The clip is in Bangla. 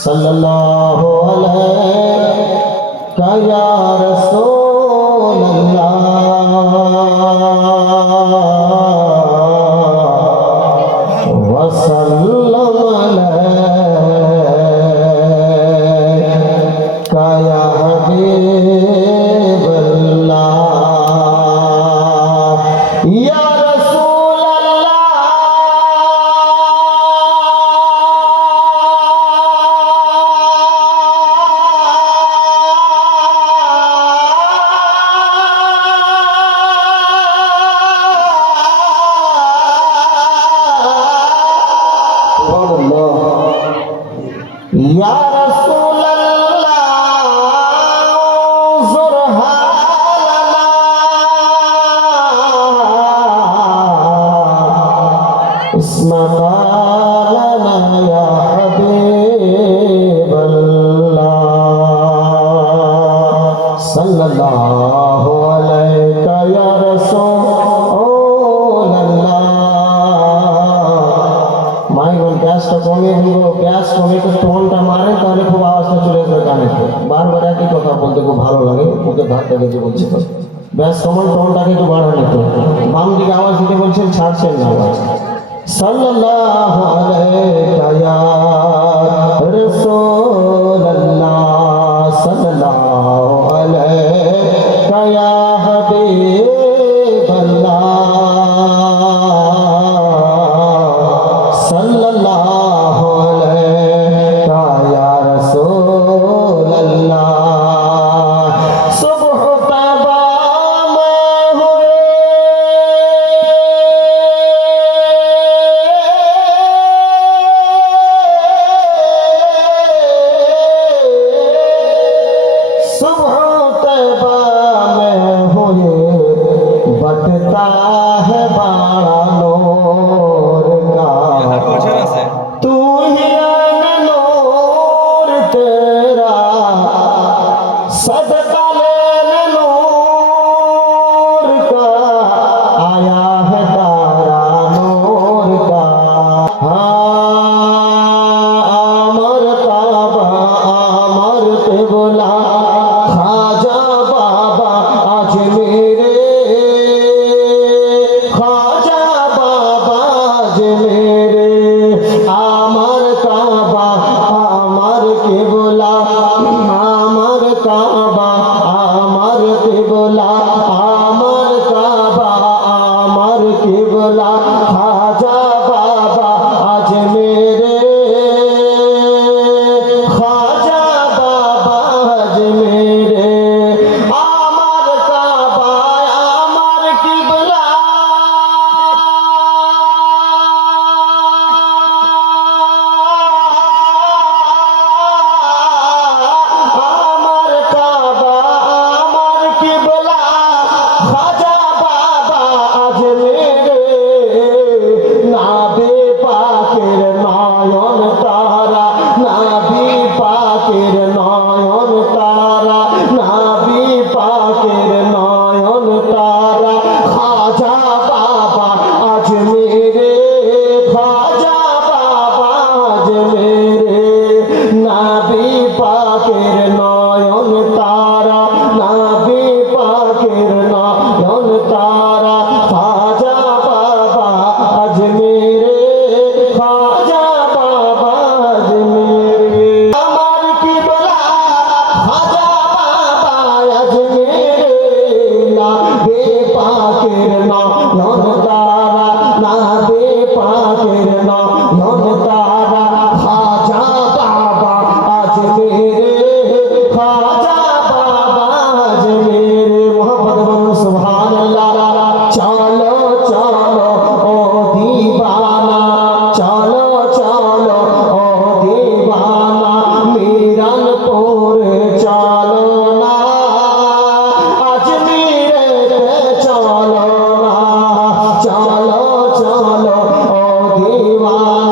sallallahu alayka ya rasulallah wa sallallahu সাল্লাল্লাহু আলাইকা ইয়া রাসূলুল্লাহ মাই গো গ্যাসটা কমিয়ে দিব গ্যাস কমিয়ে তো টোনটা মারেন তাহলে খুব আওয়াজটা চলে বারবার একই কথা বলতে খুব ভালো লাগে ওকে ধাক্কা দিতে বলছি তো। ব্যাস তোমার টোনটাকে একটু বাড়ানো তো বাম আওয়াজ দিতে বলছেন, ছাড়ছেন না আওয়াজ। সাল্লাল্লাহু আলাইকা সাল্লাল্লাহু আলাইহি ইয়া রাসূলুল্লাহ बटता है बाड़ा। Oh.